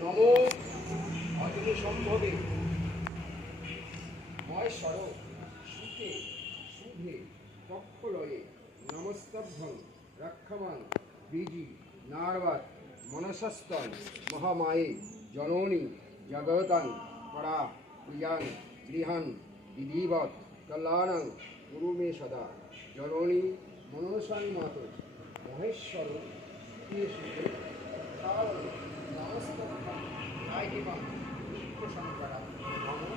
নমো অগ্নি সম্ভবে মহেশ্বর সুখে শুভে পক্ষলয়ে নমস্তভ্যং রক্ষমান বীজি নারবাত মনসস্তন মহামায়ে জননী জগতাং পরা প্রিয়াং গৃহান বিধিবৎ কল্যাণং গুরু মে সদা জননী মনসাং মাত মহেশ্বর সুখে সুখে নমস্তভ্যং নাইকিমাং বিশ্বশঙ্করা নমো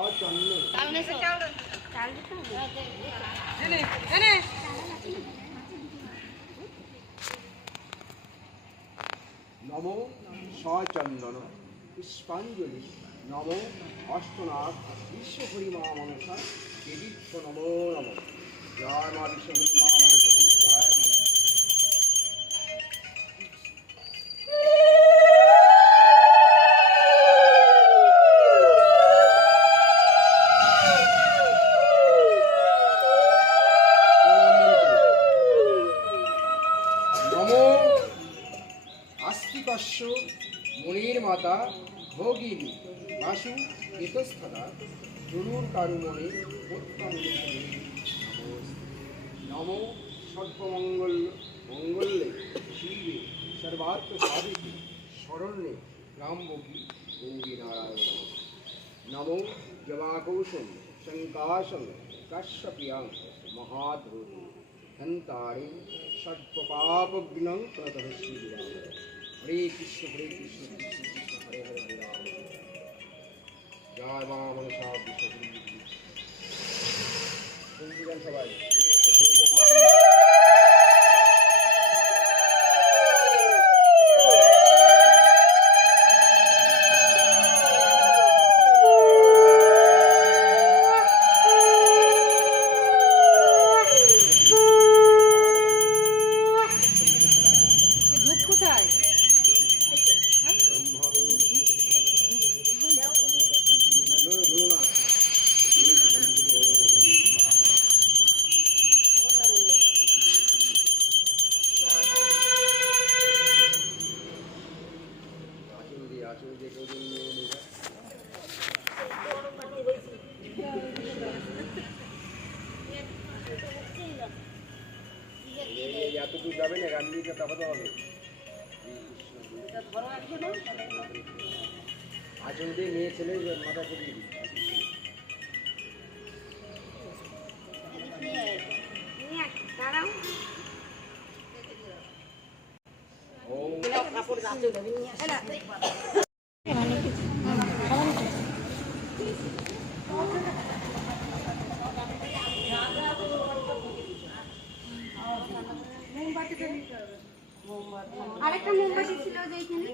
অষ্টম নমো সচন্দন পুষ্পাঞ্জলি নমো অষ্টনাথ বিশ্বহরিমা মনসা দেবীক্ষ নমো নম জয় মা বিশ্বহরিমা মনসা জয় মনির মাতা ভোগিনী বাসু এতস্থলা তরুর কারুমণি নমো সর্বমঙ্গল মঙ্গলে শিবে সর্বার্থ সাধিকে শরণ্যে রামবী গৌরী নারায়ণ নমো জবাকৌশম শঙ্কাশং কাশ্যপিয়াং মহাধূরি হন্তারি ষট্পাপগ্নং প্রতঃ শ্রীরাম হরে কৃষ্ণ কৃষ্ণ কৃষ্ণ হরে হরে হরে রাম জয় মা মনসা বিশ্বহরি সবাই এতটুকু যাবে না রান্নিকে তাপাতে হবে আচল দিয়ে মেয়ে ছেলে মাথা করিয়ে দিই আরেকটা মোমবাতি ছিল যে এখানে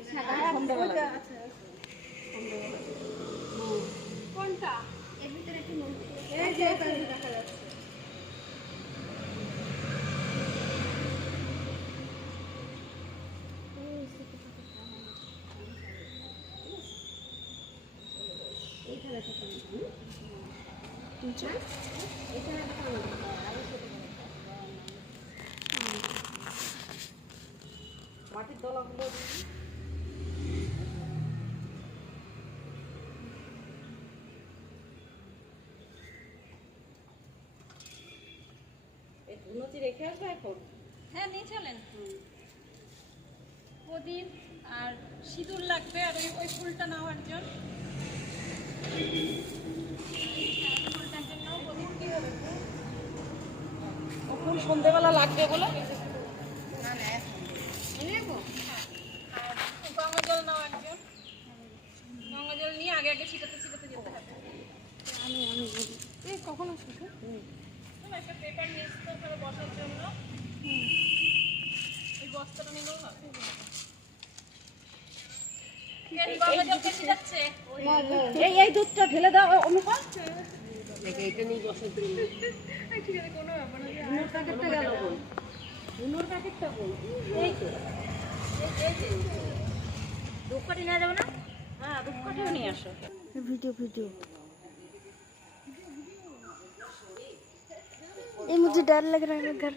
কোনটা এর ভিতরে একটা মোমবাতি এই যে এটা দেখা যাচ্ছে এইখানে একটা এটা একটা মাটির দলাগুলো এই ধুনুচি রেখে আসবে এখন হ্যাঁ নিয়ে চলেন প্রদীপ আর সিঁদুর লাগবে আর ওই ফুলটা নেওয়ার জন্য ফুলটার জন্য প্রদীপ কি হবে ও ফুল সন্ধ্যেবেলা লাগবে বলে না না গঙ্গা জল নাও একজন গঙ্গা জল নিয়ে আগে আগে ছিটাতে ছিটাতে যেতে হবে আমি কখন আসছো একটা পেপার নিয়ে আসতে হবে বসার জন্য বস্তাটা নিলেও হবে। এই দুধটা ঢেলে দাও অনুপা। এটা নিয়ে বসে তুমি ধুনোর প্যাকেটটা গেল কই? ধুনোর প্যাকেটটা কই? এই তো ধূপকাঠি নিয়ে যাবে না? হ্যাঁ ধূপকাঠিও নিয়ে আসো। वीडियो वीडियो ये मुझे डर लग रहा है घर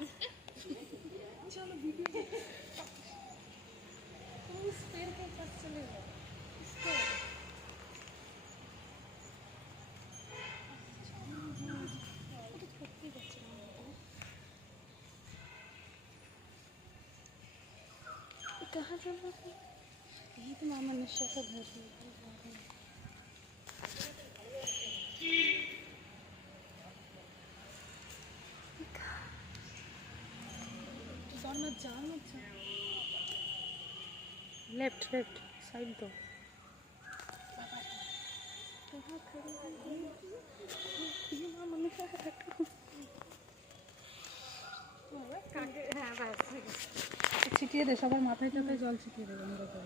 कहाँ जाना है? यही तो मामा निशा का घर है। लेफ्ट लेफ्ट साइड दो कहाँ खड़ी है ये मामा निशा का घर ছিটিয়ে দে সবার মাথায় টাথায় জল ছিটিয়ে দেবে আমরা জল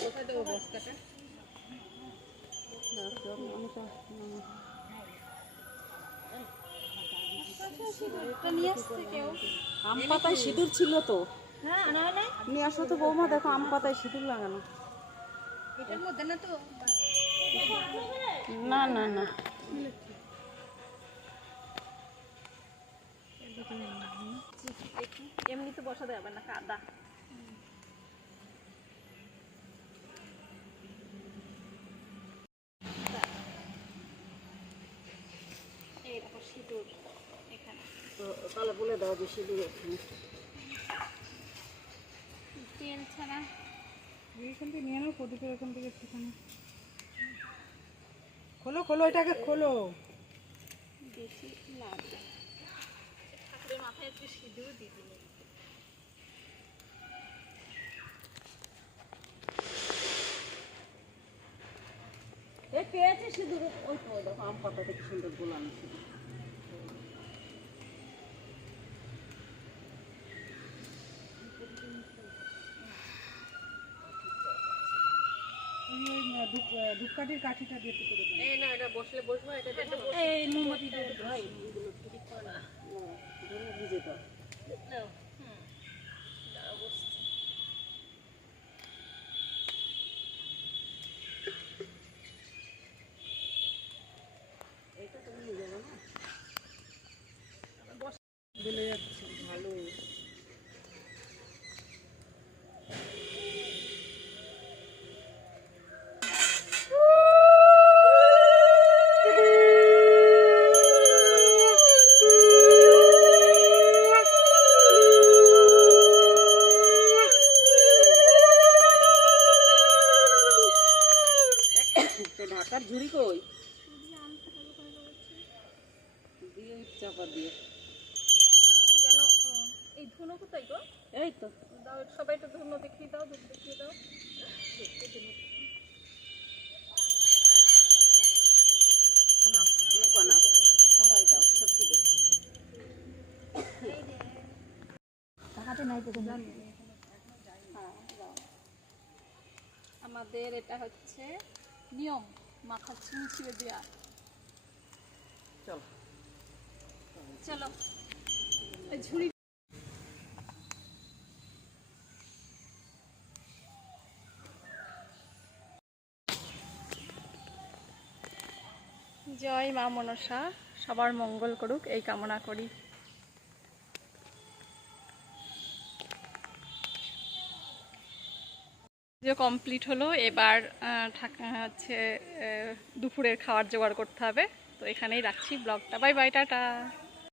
কোথায় দেবো বস্তাটা? আম পাতায় সিঁদুর ছিল তো, হ্যাঁ না না নিয়ে আসো তো বৌমা, দেখো আম পাতায় সিঁদুর লাগানো। এটার মধ্যে না তো না না না, এমনি তো বসাতে যাবে না, কাদা। এই দেখো সিঁদুর এখানে। তো তাহলে বলে দাও যে সিঁদুর এখানে। তেল ছাড়া এখান থেকে নিয়ে নাও, প্রদীপের ওখান থেকে একটুখানি খোলো খোলো, এটাকে খোলো। বেশি লাগবে। ঠাকুরের মাথায় একটু সিঁদুর দিয়ে দিলে। এই পেয়েছে সিঁদুর, ওই তো দেখো আম পাতা থেকে সুন্দর গোলানো সিঁদুর। ধূপকাঠির কাঠিটা দিয়ে একটু করে এই না এটা বসলে বসবো, এটা এই মোমবাতি দিয়ে ভাই এগুলো ঠিক করে না। ভিজে দাও। নাও দাঁড়াও বসছি। এটা তুমি নিয়ে যাবে না, গলে যাচ্ছে ভালো। ঢাকার ঝুড়ি কই দিয়ে চাপা দিয়ে, যেন এই ধুনো কোথায় গো? এই তো দাও সবাই তো ধুনো দেখিয়ে দাও, ধূপ দেখিয়ে দাও। না লোকা না, সবাই দাও সত্যি দেখ। টাকাতে নাই তো জানি হ্যাঁ দাও। আমাদের এটা হচ্ছে নিয়ম, মাথা চুল ছিঁড়ে দেওয়া। চল চলো ওই ঝুড়ি জয় মা মনসা, সবার মঙ্গল করুক এই কামনা করি। যে কমপ্লিট হলো, এবার হচ্ছে দুপুরের খাবার জোগাড় করতে হবে। তো এখানেই রাখছি ব্লগটা। Bye bye, tata.